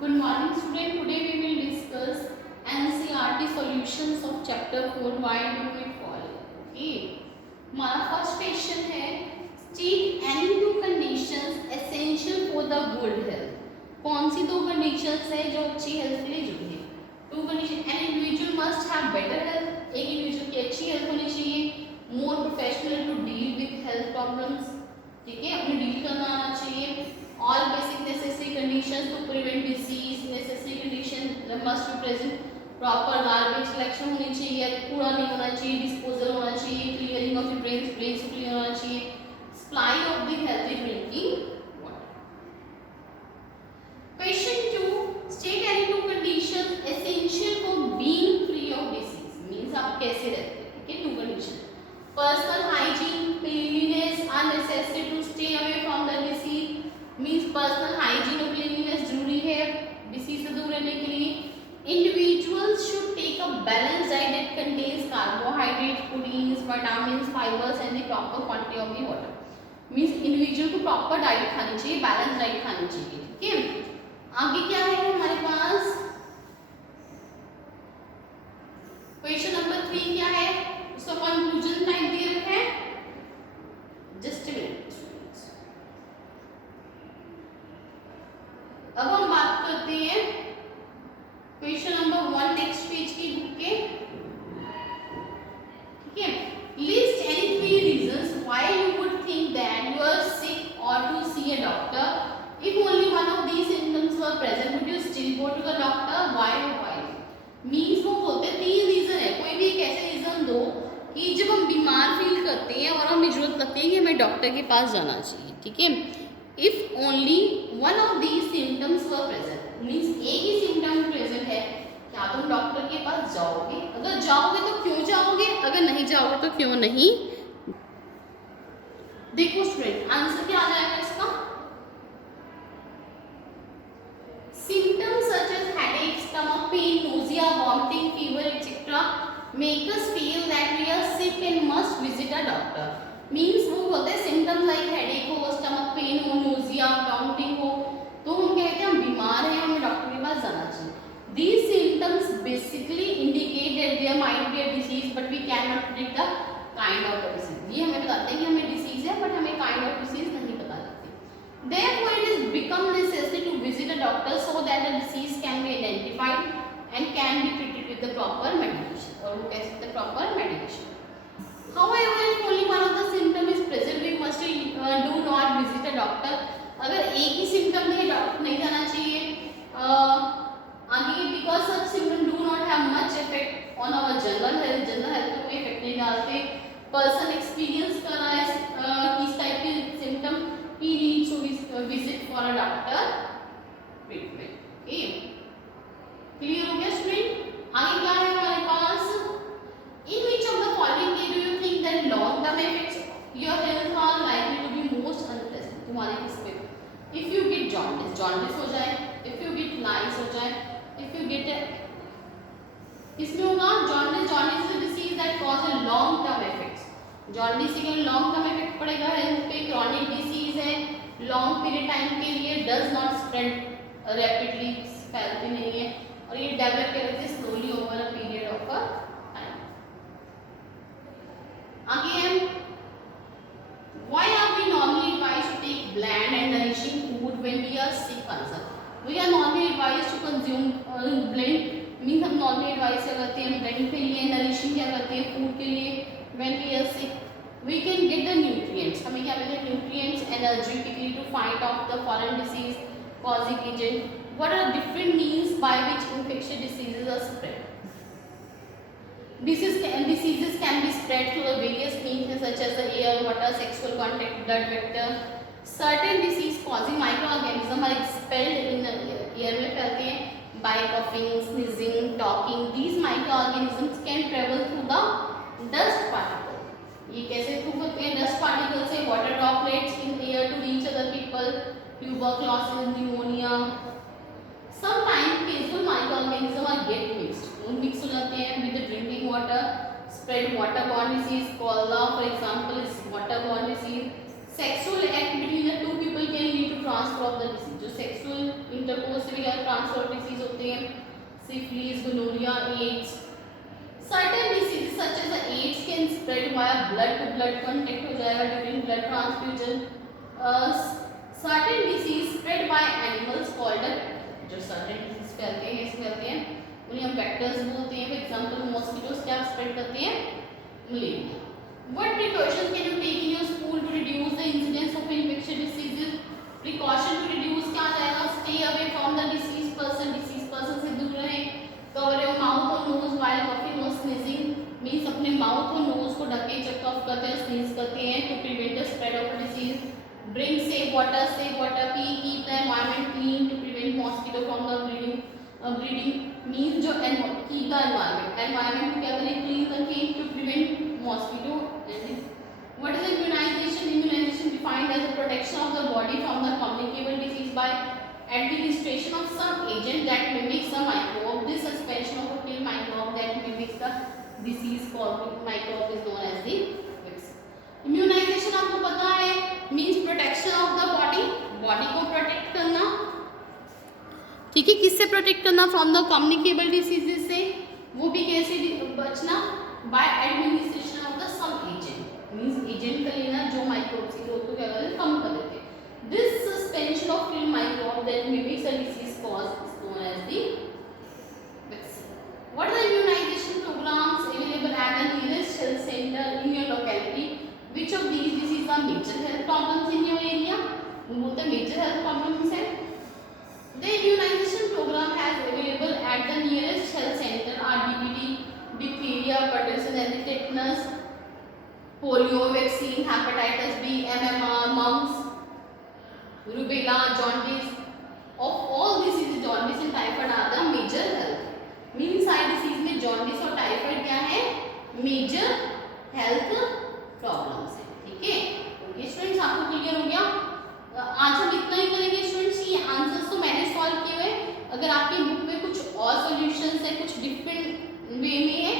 Good morning, student. Today we will discuss NCERT solutions of chapter 4. Why do we fall? Okay. हमारा first question है state any two conditions essential for the good health. कौन सी दो conditions है जो अच्छी health के लिए जरूरी है? Two condition. An individual must have better health. एक इंडिविजुअल की अच्छी हेल्थ होनी चाहिए. More professional to deal with health problems. ठीक है, अपने डील करना आना चाहिए. All basic necessary conditions to prevent disease, necessary condition must be present. Proper garbage collection होनी चाहिए, कूड़ा नहीं होना चाहिए, disposal होना चाहिए, clearing of the drains clear होना चाहिए, supply of the healthy drinking water. Question 2. State any two conditions essential for being free of disease. Means आप कैसे रहते हैं? ठीक है, two condition. Personal hygiene, cleanliness are necessary to stay away from the disease. Means personal hygiene और cleanliness जरूरी है disease से दूर रहने के लिए. Individuals should take a balance diet that contains carbohydrate, proteins, vitamins, fibres and the proper quantity of the water. Means individual को proper diet खानी चाहिए, बैलेंस डाइट खानी चाहिए. ठीक है, आगे क्या है हमारे पास क्वेश्चन नंबर 3 क्या है, उसका कंक्लूजन टाइप दे रखा है. Just a minute. अब हम बात करते हैं क्वेश्चन नंबर 1 नेक्स्ट पेज की बुक के. ठीक है, list any 3 reasons why you would think that you are sick or to see a doctor. If only one of these symptoms were present would you still go to the doctor. Why? Means वो बोलते हैं 3 reason है. कोई भी एक ऐसे reason दो कि जब हम बीमार फील करते हैं और हमें जरूरत लगती है कि हमें डॉक्टर के पास जाना चाहिए. ठीक है, if only one of these symptoms were present, means एक ही सिम्टम प्रेजेंट है, क्या तुम डॉक्टर के पास जाओगे? अगर जाओगे तो क्यों जाओगे, अगर नहीं जाओगे तो क्यों नहीं? देखो स्टूडेंट, आंसर क्या आ जाएगा इसका. Symptoms such as headache, stomach pain, nausea, vomiting, fever, etc. make us feel that we are sick and must visit a doctor. Means वो बोलते हैं सिम्टम्स लाइक हेडेक हो, स्टमक पेन हो, नोजिया, वॉमिटिंग हो, तो हम कहते हैं हम बीमार हैं, हमें डॉक्टर के पास जाना चाहिए. These symptoms basically indicate that there might be a disease but we can not predict the kind of the disease. ये हमें बताते हैं कि हमें डिसीज है बट हमें काइंड ऑफ डिसीज नहीं बता देते. Therefore it is become necessary to visit a doctor so that the disease can be identified and can be treated with the proper medication. और वो कह सकते हैं proper medication. However, if only one of the symptom is present, we must do not visit a doctor. अगर एक ही symptom है doctor नहीं जाना चाहिए. आगे because such symptom do not have much effect on our general health. General health पे कोई effect नहीं डालते. पर्सन एक्सपीरियंस कर रहा है किस टाइप के symptom, he needs to visit for a doctor treatment. Okay, clear हो गया स्टूडेंट. आगे क्या है हमारे पास. In which of the following day do you think that long-term effects your health are likely to be most unpleasant? तुम्हारे किस पे? If you get jaundice हो जाए. If you get lice हो जाए. If you get किसमें होगा jaundice? Jaundice is a disease that causes long-term effects. jaundice के long-term effect पड़ेगा हेल्थ पे. chronic disease है, long period टाइम के लिए, does not spread rapidly, फैलती नहीं है और ये डेवलप करती है slowly over a period of a time. Again, why are we normally advised to take bland and nourishing food when we are sick person? We are normally advised to consume bland. Means हम normally advice क्या करते हैं bland के लिए, nourishing क्या करते हैं food के लिए. When we are sick, we can get the nutrients. हमें क्या मिलते हैं nutrients, energy quickly to fight off the foreign disease causing agent. What are different means by which infectious diseases are spread? Diseases can be spread through the various means such as the air, water, sexual contact, blood vector. Certain disease causing microorganisms are expelled in the air में फैलते हैं by coughing, sneezing, talking. These microorganisms can travel through the dust particle. ये कैसे through करते हैं? dust particles से water droplets in air to reach other people. Tuberculosis, pneumonia. Sometimes peaceful microorganisms are get mixed. Mix हो जाते हैं with the drinking water. Spread waterborne disease. Cholera, for example, is waterborne disease. Sexual act between the two people can lead to transfer of the disease. जो sexual intercourse से भी transfer disease होते हैं, syphilis, gonorrhoea, AIDS. Certain diseases such as the AIDS can spread via blood to blood contact हो जाएगा during blood transfusion. Certain disease spread by animals called जो certain disease फैलते हैं कैसे फैलते हैं उन्हें हम vectors बोलते हैं. For example mosquitoes क्या spread करते हैं? Malaria. What precautions can you take in your school to reduce the incidence of infectious diseases? Precaution to reduce क्या आ जाएगा? Stay away from the diseased person से दूर रहें. Cover your mouth or nose while coughing or sneezing. Means अपने mouth और nose को ढके जब cough करते हैं sneeze करते हैं to prevent the spread of disease. Drink safe water, keep the environment clean to prevent mosquito from the breeding. Breeding means जो keep the environment को क्या करें clean रखें to prevent mosquito. What is immunization? Immunization defined as a protection of the body from the communicable disease by administration of some agent that mimics a microbe. This suspension of a kill microbe that mimics the disease causing microbe is known as the vaccine. Immunization आपको पता है means protection of the body को protect करना. ठीक है, किससे protect करना? From the communicable diseases से. वो भी कैसे बचना? By administration of the some agent means agent का लेना जो microbes की ग्रोथ को क्या करते हैं कम कर देते हैं. This suspension of kill microbe that mimics a disease cause is known as the vaccine. What are the immunization programs available at the nearest health center in your locality? Which of these diseases are major health problems in your area? बोलते हैं major health problems है. The immunization program has available at the nearest health center are DPT, diphtheria, pertussis and tetanus, polio vaccine, hepatitis B, MMR, mumps, rubella, jaundice. Of all diseases, jaundice and typhoid are the major health. Means सारी disease में jaundice और typhoid क्या है? Major health problems है. ठीक है? Okay students, आपको clear हो गया? आज हम इतना ही करेंगे स्टूडेंट्स. ये आंसर्स तो मैंने सॉल्व किए हुए. अगर आपकी बुक में कुछ और सॉल्यूशंस है, कुछ डिफरेंट वे में है